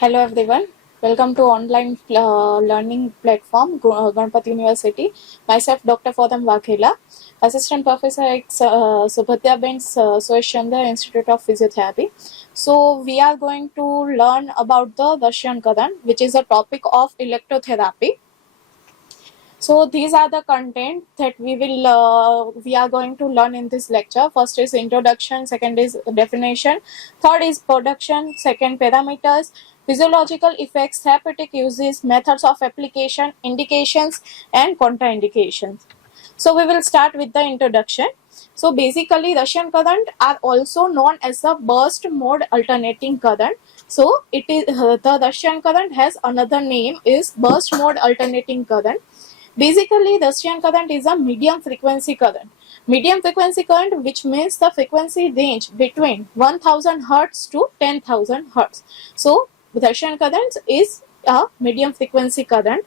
Hello everyone, welcome to online learning platform Ganpat University. Myself Dr. Fodam Waghela, Assistant Professor at Subhadya Ben Suresh Chandra Institute of Physiotherapy. So we are going to learn about the Darshan Kadan, which is a topic of electrotherapy. So these are the content that we are going to learn in this lecture. First is introduction, second is definition, third is production, second parameters, physiological effects, therapeutic uses, methods of application, indications and contraindications. So we will start with the introduction. So basically Russian current are also known as the burst mode alternating current. So it is the Russian current has another name is burst mode alternating current. Basically, Russian current is a medium frequency current. Medium frequency current, which means the frequency range between 1000 Hz to 10,000 Hz. So, Russian current is a medium frequency current.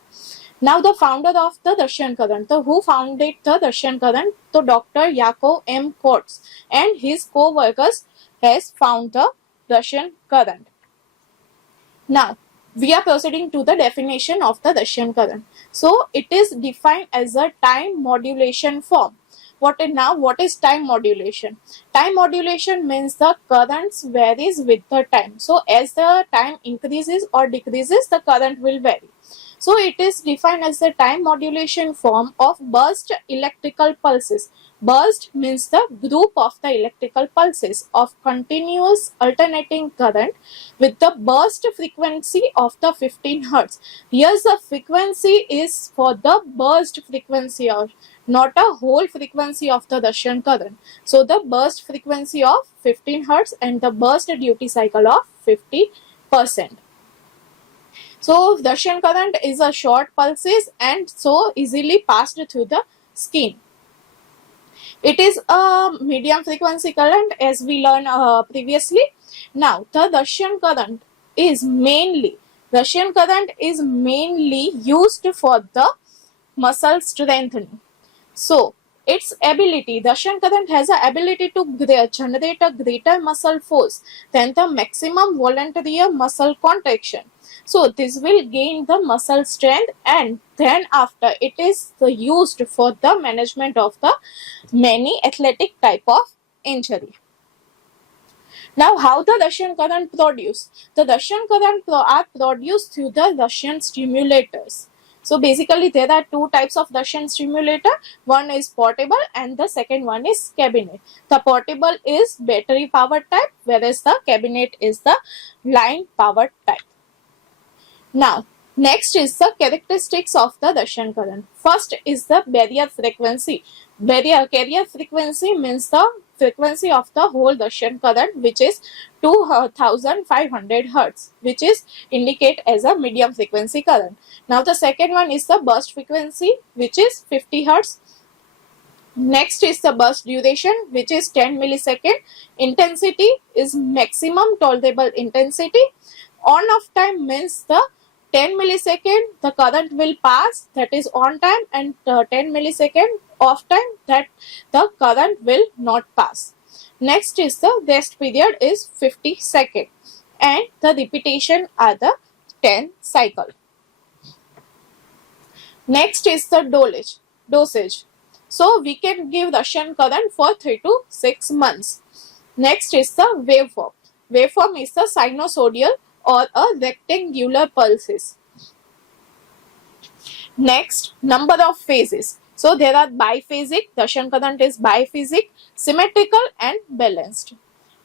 Now, the founder of the Russian current, so who founded the Russian current? So, Dr. Yakov M. Korts and his co-workers has found the Russian current. Now, we are proceeding to the definition of the Russian current. So, it is defined as a time modulation form. What is time modulation? Time modulation means the currents varies with the time. So, as the time increases or decreases, the current will vary. So, it is defined as the time modulation form of burst electrical pulses. Burst means the group of the electrical pulses of continuous alternating current with the burst frequency of the 15 Hz. Here the frequency is for the burst frequency of not a whole frequency of the Russian current. So the burst frequency of 15 Hz and the burst duty cycle of 50%. So Russian current is a short pulses and so easily passed through the skin. It is a medium frequency current as we learned previously. Now the Russian current is mainly used for the muscle strengthening. So its ability, Russian current has the ability to generate a greater muscle force than the maximum voluntary muscle contraction. So this will gain the muscle strength and then after it is used for the management of the many athletic type of injury. Now, how the Russian current produced? The Russian current are produced through the Russian stimulators. So basically, there are two types of Russian stimulator. One is portable and the second one is cabinet. The portable is battery powered type, whereas the cabinet is the line powered type. Now, next is the characteristics of the Russian current. First is the barrier frequency. Carrier frequency means the frequency of the whole Russian current, which is 2500 Hz, which is indicate as a medium frequency current. Now the second one is the burst frequency, which is 50 Hz. Next is the burst duration, which is 10 millisecond. Intensity is maximum tolerable intensity. On off time means the 10 millisecond the current will pass, that is on time, and 10 millisecond off time that the current will not pass. Next is the rest period is 50 seconds and the repetition are the 10 cycle. Next is the dosage. So we can give Russian current for 3 to 6 months. Next is the waveform. Waveform is the sinusoidal or a rectangular pulses. Next, number of phases. So there are biphasic, Russian current is biphasic, symmetrical and balanced.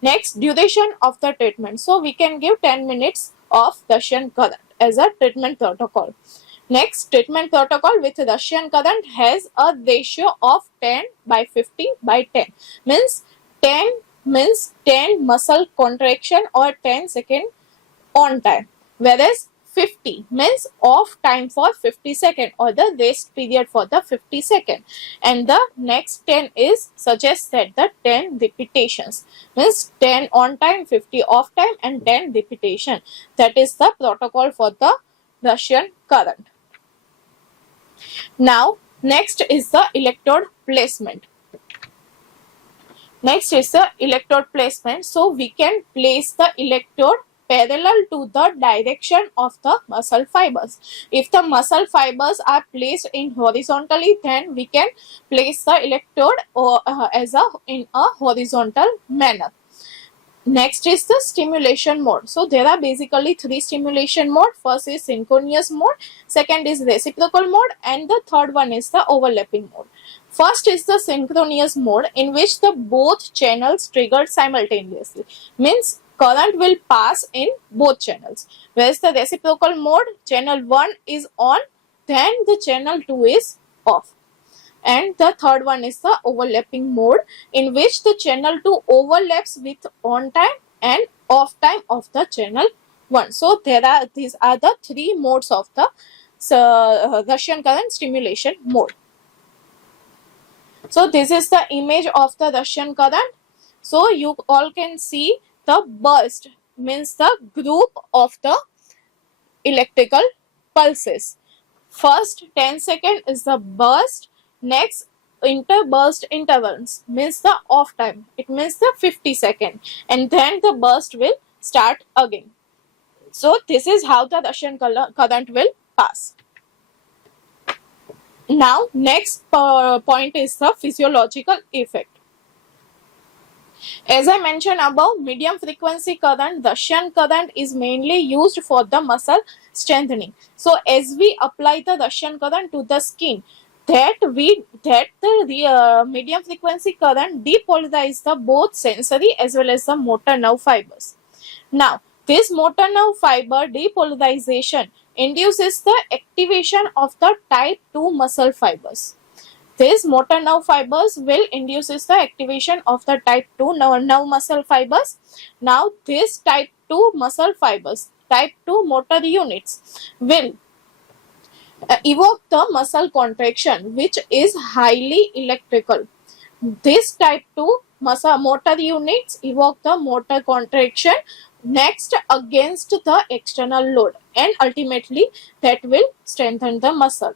Next, duration of the treatment. So we can give 10 minutes of Russian current as a treatment protocol. Next, treatment protocol with Russian current has a ratio of 10 by 50 by 10. Means 10 muscle contraction or 10 second on time, whereas 50 means off time for 50 seconds or the rest period for the 50 seconds, and the next 10 is suggests that the 10 repetitions means 10 on time, 50 off time and 10 repetition. That is the protocol for the Russian current. Now next is the electrode placement. Next is the electrode placement. So we can place the electrode parallel to the direction of the muscle fibers. If the muscle fibers are placed in horizontally, then we can place the electrode in a horizontal manner. Next is the stimulation mode. So there are basically three stimulation mode. First is synchronous mode, second is reciprocal mode, and the third one is the overlapping mode. First is the synchronous mode, in which the both channels triggered simultaneously. Means current will pass in both channels. Whereas the reciprocal mode, channel 1 is on, then the channel 2 is off. And the third one is the overlapping mode, in which the channel 2 overlaps with on time and off time of the channel 1. So these are the three modes of the Russian current stimulation mode. So this is the image of the Russian current. So you all can see the burst, means the group of the electrical pulses. First 10 second is the burst. Next, interburst intervals means the off time. It means the 50 second, and then the burst will start again. So this is how the Russian current will pass. Now next point is the physiological effect. As I mentioned above, medium frequency current, Russian current, is mainly used for the muscle strengthening. So as we apply the Russian current to the skin, the medium frequency current depolarize the both sensory as well as the motor nerve fibers. Now this motor nerve fiber depolarization induces the activation of the type 2 muscle fibers. These motor nerve fibers will induces the activation of the type 2 nerve muscle fibers. Now this type 2 muscle fibers, type 2 motor units, will evoke the muscle contraction, which is highly electrical. This type 2 motor units evoke the motor contraction next against the external load, and ultimately that will strengthen the muscle.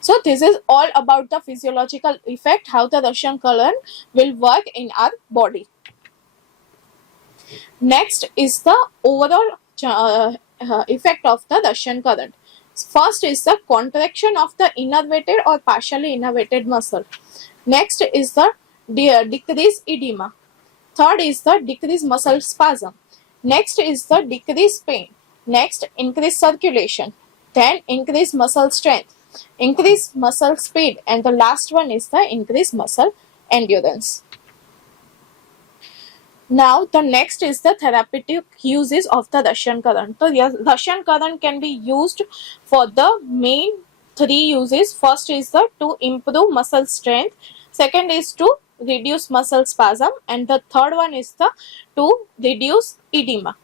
So this is all about the physiological effect, how the Russian current will work in our body. Next is the overall effect of the Russian current. First is the contraction of the innervated or partially innervated muscle. Next is the decreased edema. Third is the decreased muscle spasm. Next is the decreased pain. Next, increased circulation. Then increased muscle strength, increased muscle speed, and the last one is the increased muscle endurance. Now the next is the therapeutic uses of the Russian current. So yes, Russian current can be used for the main three uses. First is to improve muscle strength, second is to reduce muscle spasm, and the third one is to reduce edema.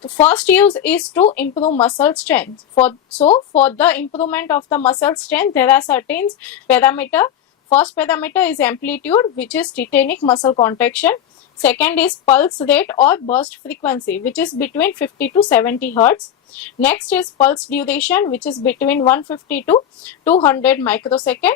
The first use is to improve muscle strength. For the improvement of the muscle strength, there are certain parameter. First parameter is amplitude, which is tetanic muscle contraction. Second is pulse rate or burst frequency, which is between 50 to 70 hertz. Next is pulse duration, which is between 150 to 200 microsecond.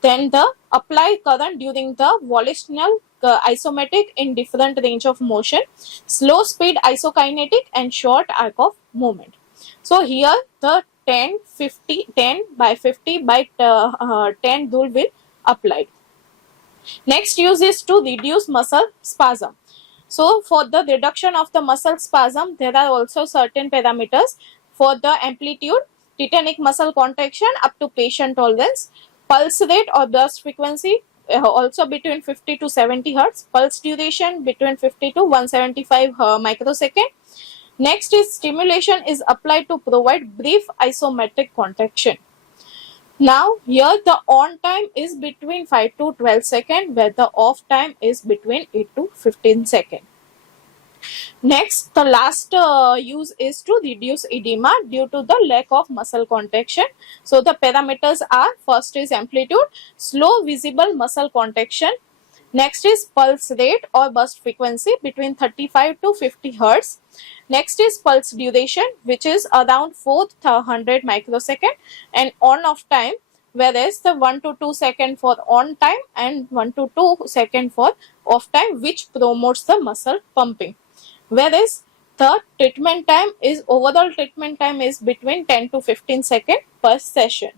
Then the applied current during the volitional isometric in different range of motion, slow speed isokinetic, and short arc of movement. So here the 10 by 50 by 10 rule will applied. Next use is to reduce muscle spasm. So for the reduction of the muscle spasm, there are also certain parameters. For the amplitude, tetanic muscle contraction up to patient tolerance, pulse rate or burst frequency also between 50 to 70 hertz, pulse duration between 50 to 175 microsecond. Next is stimulation is applied to provide brief isometric contraction. Now here the on time is between 5 to 12 seconds, where the off time is between 8 to 15 seconds. Next, the last use is to reduce edema due to the lack of muscle contraction. So the parameters are, first is amplitude, slow visible muscle contraction. Next is pulse rate or burst frequency between 35 to 50 hertz. Next is pulse duration, which is around 400 microsecond, and on-off time, whereas the 1 to 2 second for on time and 1 to 2 second for off time, which promotes the muscle pumping. Whereas The treatment time is, overall treatment time is between 10 to 15 seconds per session.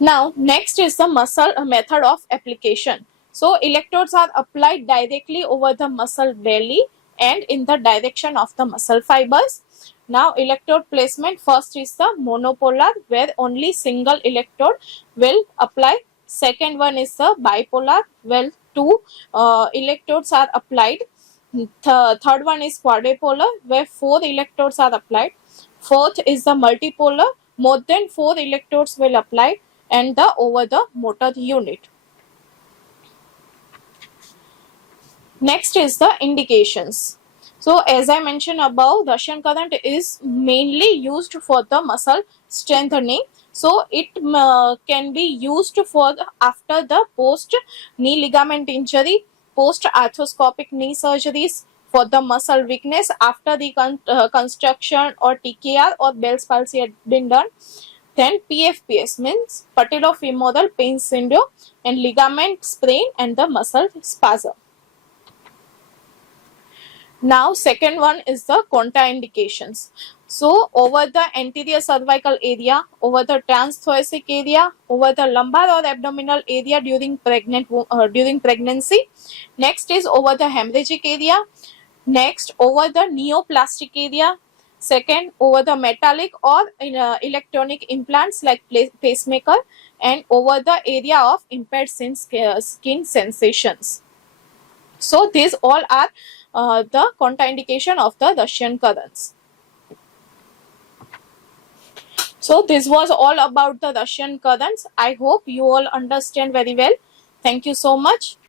Now, next is the muscle method of application. So, electrodes are applied directly over the muscle belly and in the direction of the muscle fibers. Now, electrode placement, first is the monopolar, where only single electrode will apply. Second one is the bipolar, where two electrodes are applied. Third one is quadripolar, where four electrodes are applied. Fourth is the multipolar, more than four electrodes will apply, and the over the motor unit. Next is the indications. So as I mentioned above, Russian current is mainly used for the muscle strengthening. So it can be used for after the post knee ligament injury, post arthroscopic knee surgeries, for the muscle weakness after the construction or TKR or Bell's palsy had been done. Then PFPS means patellofemoral pain syndrome and ligament sprain and the muscle spasm. Now, second one is the contraindications. So, over the anterior cervical area, over the transthoracic area, over the lumbar or abdominal area during pregnancy. Next is over the hemorrhagic area. Next, over the neoplastic area. Second, over the metallic or electronic implants like pacemaker, and over the area of impaired skin sensations. So, these all are the contraindication of the Russian currents. So, this was all about the Russian currents. I hope you all understand very well. Thank you so much.